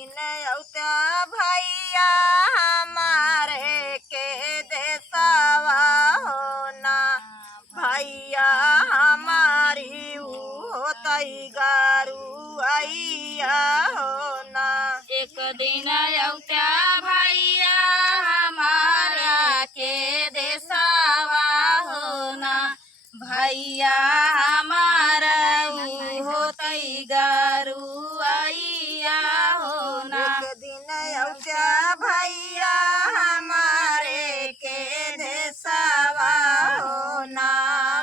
दिन औत्या भैया हमारे के देसावा होना भैया हमारी होतई गारू आइया होना। एक दिन औत्या भैया हमारा के देसावा होना भैया हमारा होतई गारू आइया होना। एक दिन औत्या भैया हमारे के देसावा होना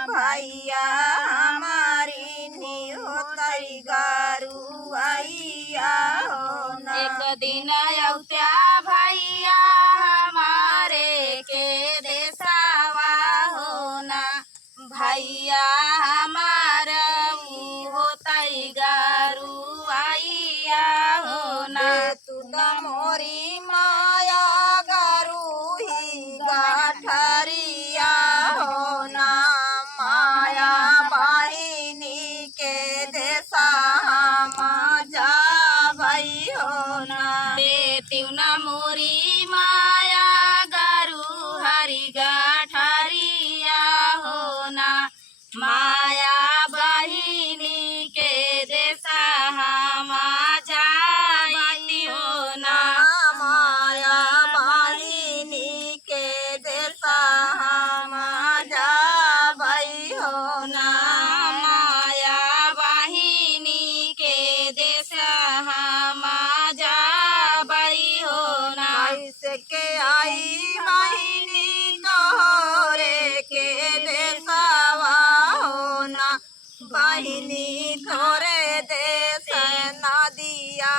भैया हमारी नी होतई गारू आइया होना। एक दिन औत्या भैया हमारे के देसावा होना भैया हमारा होतई गारू आइया होना। तू मोरी माया गारू ही गाठरिया होना माया बहिनी के देसा जा भई होना। बेतिउना मोरी माया गारू हरि गाठरिया होना माया बहिनी के देसा जाई होना। माया बहिनी के देसा जा भई होना माया बहिनी के देसा जाई होना। कैसे के आई बहिनी तोहरे के देसावा होना बहिनी तोरे देश नदिया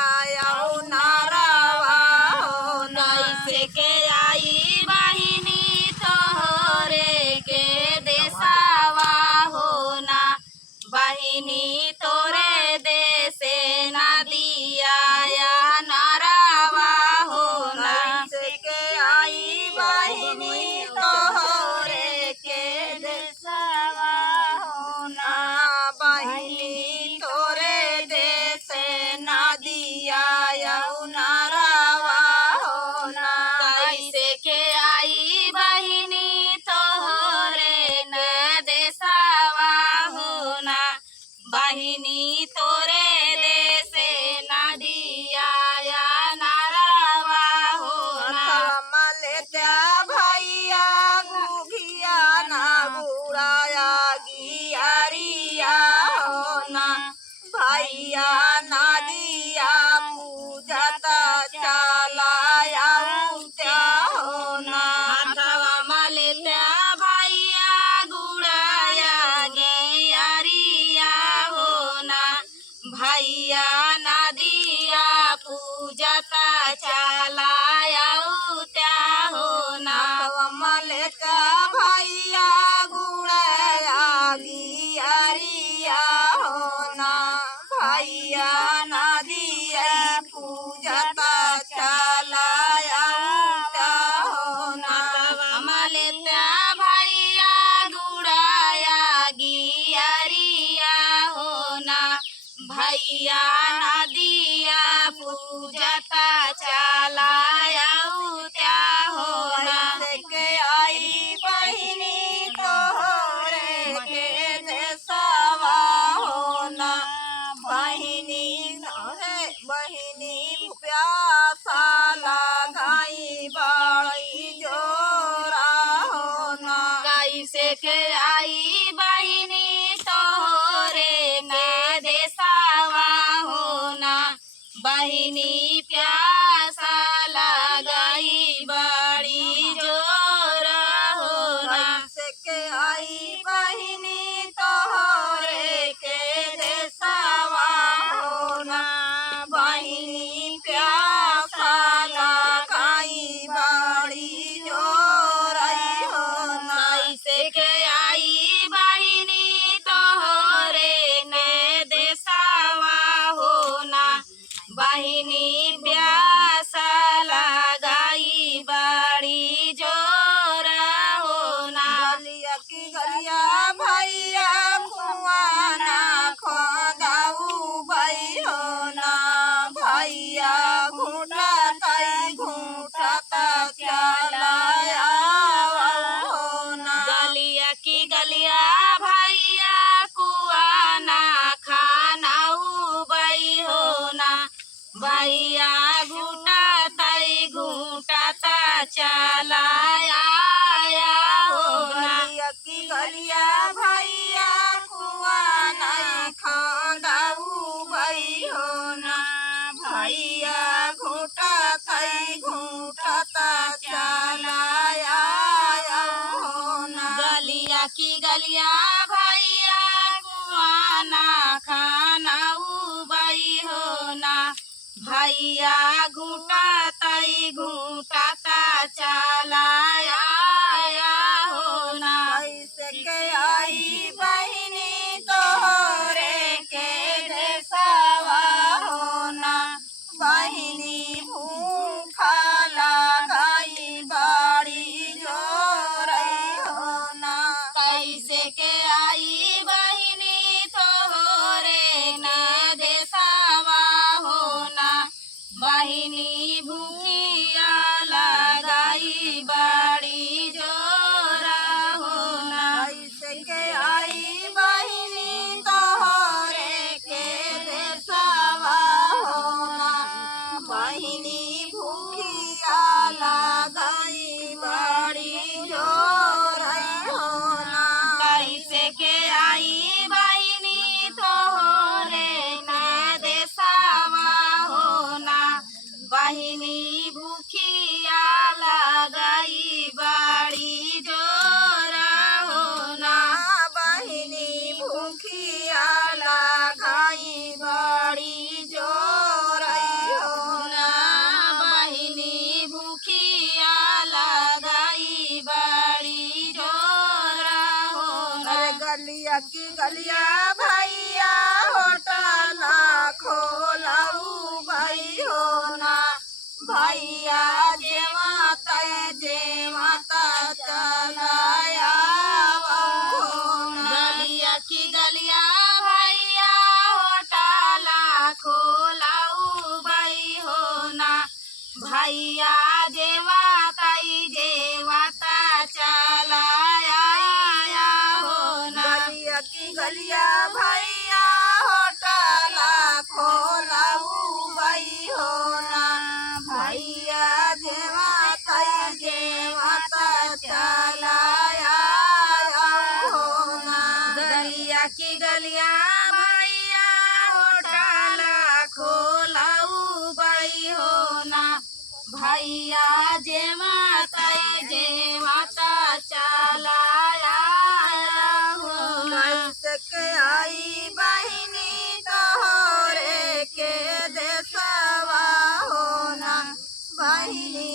नारावा होना। कैसे के आई बहिनी तोहरे के देसावा होना बहिनी तोरे देसे नदिया नारावा होना। कैसे के आई बहिनी तोहरे के देसावा होना बहिनी तोरे देश नदिया नारावा होना। कैसे के आई बहिनी तोहरे न देसावा होना बहिनी तोरे देसे नदिया नारावा होना। मलत्या भैया गुघिया ना बुढ़ाया गियारिया होना भैया नदिया पूजता चलाया त्या होना। हाथवा मलत्या भैया गुड़ाया गेरिया होना भैया नदिया पूजता चलाया त्या होना। मलत्या भैया गुड़ाया गियारिया होना भैया नदिया पूजता चलाया त्या होना। मलत्या भैया गुड़ाया गियरिया होना भैया नदिया पूजता चलाया त्या होना। के आई बहिनी तोहरे के देसावा होना बहिनी बहिनी प्यासा लगाई बड़ी जोरा होना। कैसे के आई बहिनी तोहरे न देसावा होना बहिनी प्यासा लगाई बड़ी जोर होना। कैसे के आई बहिनी तोहरे के देसावा होना बहिनी प्यासा लगाई बड़ी जोरई होना। कैसे के आई बहिनी तोहरे न देसावा होना बहिनी प्यासा लगाई बड़ी जोर होना। गलिया की गलिया भैया खुआना खोदाऊ भई होना भैया भैया घुटाताई घुटाता चला आया हो ना। गलिया की गलिया भैया कुआ नहीं खांदाऊ भाई हो ना। भैया घूटा थई घूटता चला आया हो ना। गलिया की गलिया भैया कुआना खाना उबाई हो ना। भैया घुटाताई घुटाता चला आया हो ना। कैसे के आई बहिनी तोहरे के देशवा हो ना। बहिनी भूखा लगाई बाड़ी जोरई हो ना। कैसे के आई बहिनी तोहरे न देशवा हो ना। बहिनी भूखिया लगाई बाड़ी जोरा हो ना। कैसे के आई बहिनी तोहरे के देशवा हो ना। बहिनी भूखिया लगाई बाड़ी जोरई हो ना। कैसे के आई बहिनी तोहरे न देशवा हो ना। बहिनी भूखिया लगाई बाड़ी जोरा हो ना। बहिनी भूखिया लगाई बाड़ी जोरई हो ना। बहिनी भूखिया लगाई बाड़ी जोरा हो ना। अरे गलिया की गलिया भैया होटल खोलाऊ भाई हो ना। भैया जेवाता चलाया हो ना। गलिया की गलिया भैया होटला खोलाऊ बाई हो ना। भैया जेवाता चलाया हो ना। गलिया की गलिया भैया होटल खोलाऊ भाई हो ना। भैया जेवाता चलाया हो ना। गलिया की गलिया भैया होटला खोलाऊ बाई हो ना। भैया जेवाता चलाया हो ना। कैसे के आई बहिनी तोहरे के देशवा हो ना। बहिनी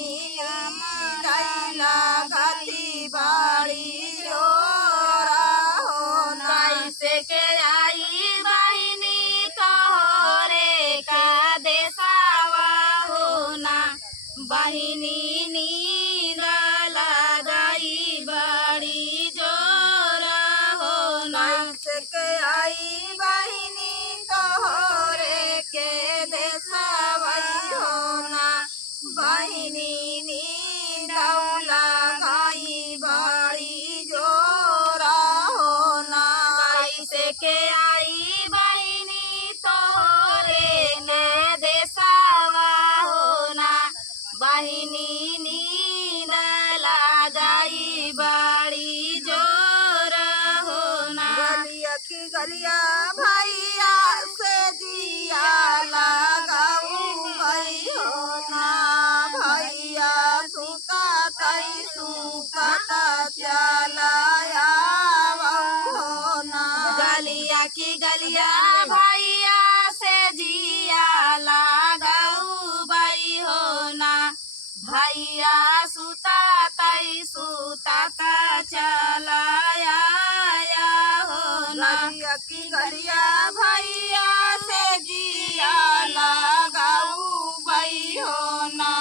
गैला गति बाड़ी जोरा हो ना। कैसे के आई बहिनी तोहरे का देशवा हो ना। बहिनी नींद लगाई बाड़ी जोरा हो ना। कैसे के आई बहिनी तोहरे के देशवा हो ना। बहिनी नींद लगाई बाड़ी जोरा हो ना। कैसे के आई बहिनी तोहरे न देशवा हो ना। बहिनी नींद लगाई बाड़ी जोरा हो ना। गलिया की गलिया भैया से जिया लगाऊ भाई हो ना। भैया सुता चलाया हो ना। गलिया की गलिया भैया से जिया लगाऊ बाई हो ना। भैया सुताता चलाया हो ना। गलिया की गलिया भैया से जिया लगाऊ भाई हो ना।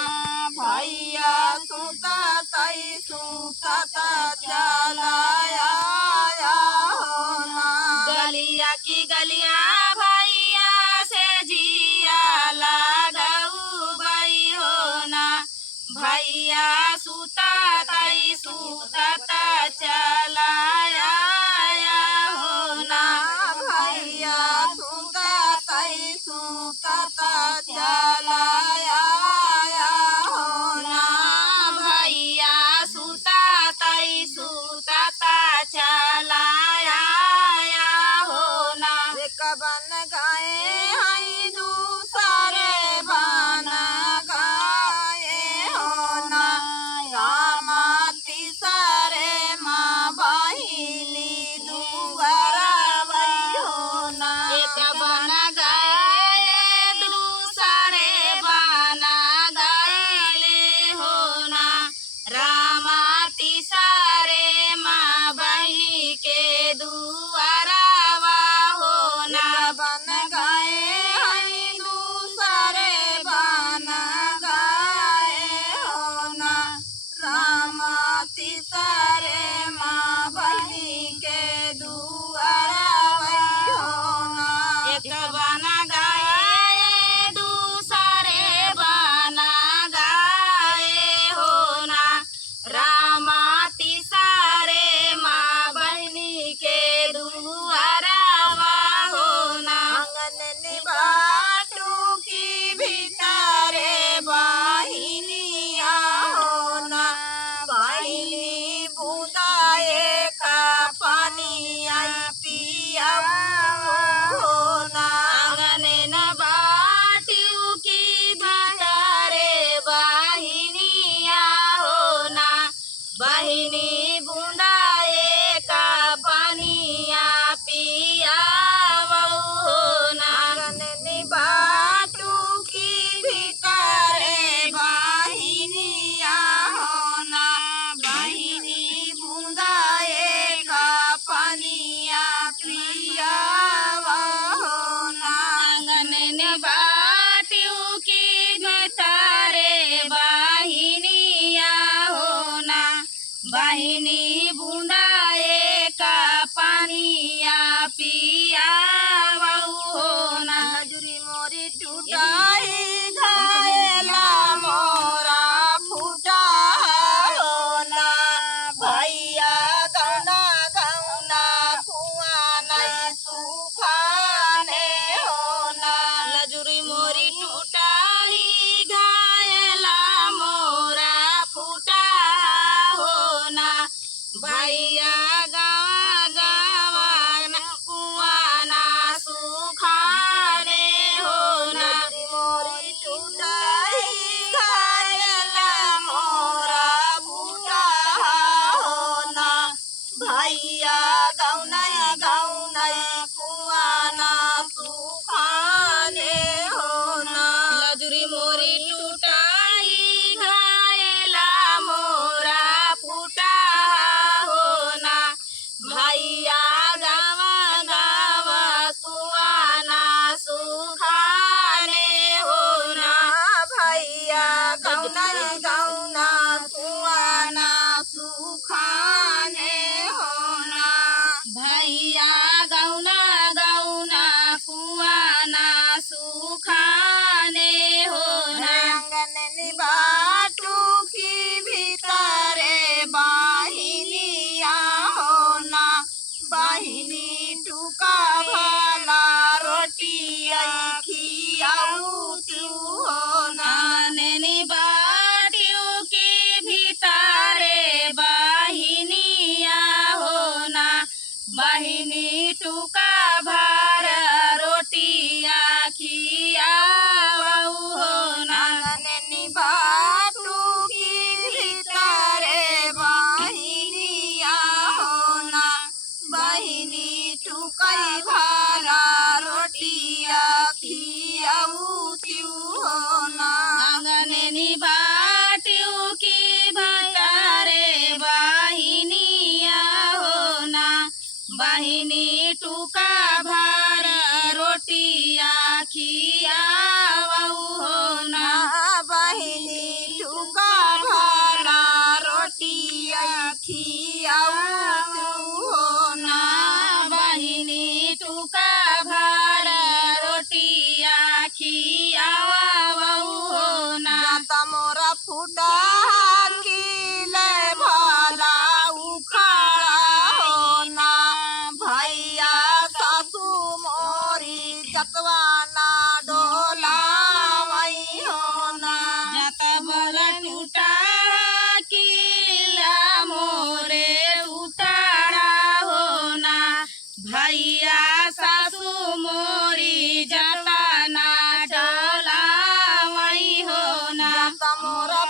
भैया सुता चलाया हो ना। गलिया की गलिया भैया से जिया लगाऊ बाई हो ना। भैया सुताता चलाया हो ना। भैया सुता चलाया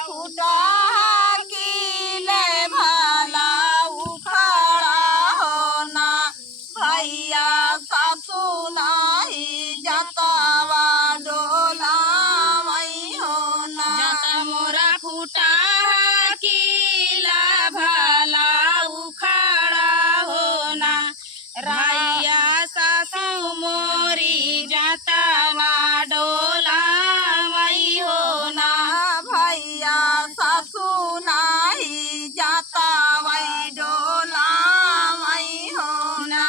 फूटा किले भाला उखड़ा होना भैया सासू नाही जतावा डोला मई होना जाता मोरा फूटा किला भाला उखड़ा होना भैया सासू मोरी जाता ना डोला मई होना भैया सासू नाही जाता वही डोला मई होना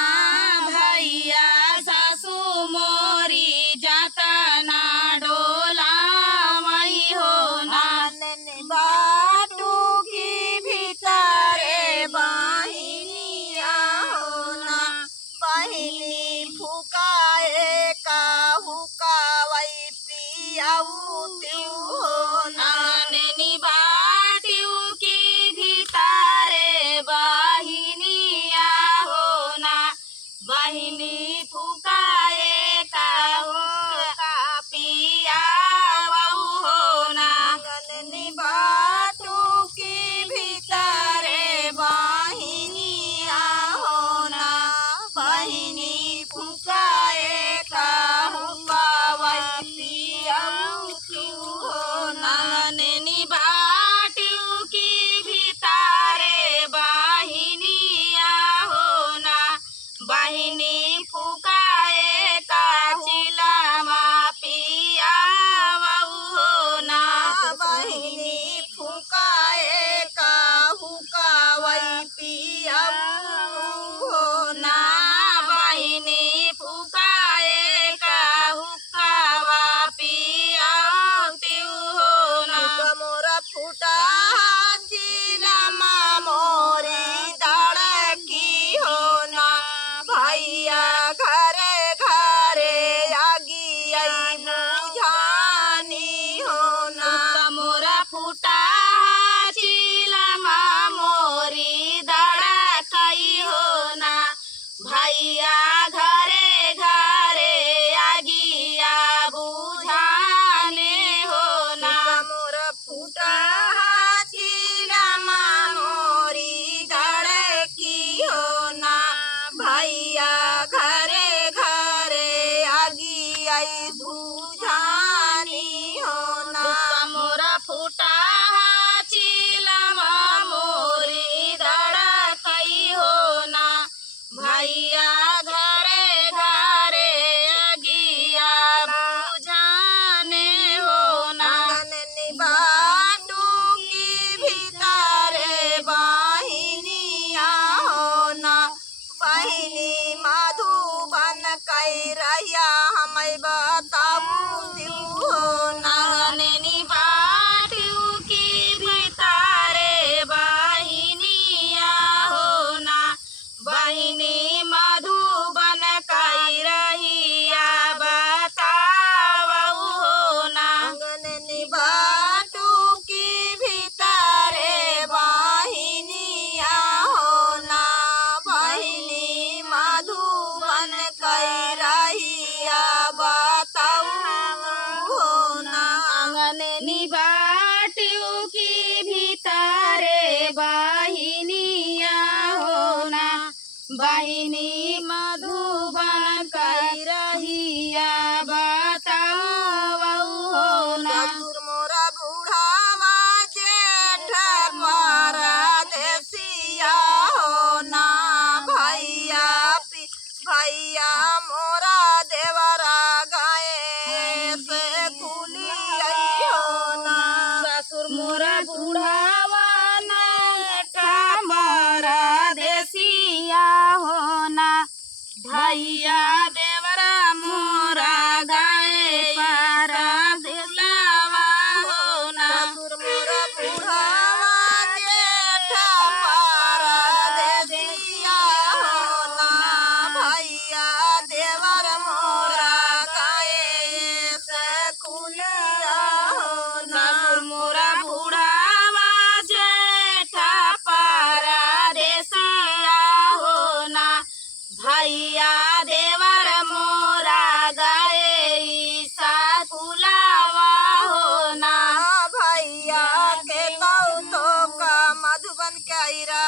भैया सासू मोरी जाता ना डोला मई होना बाटू की भीतरे बहिनिया होना बहिनी फुकाए का हुकावई पियाऊ त्यू होना नैनी बाटियों की भीतारे बहिनिया होना बहिनी फुकाए का पिया होना बाटू की भीतरे बहिनिया होना बहिनी फुकाए का हुकावई पियाऊ त्यू होना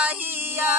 रहिया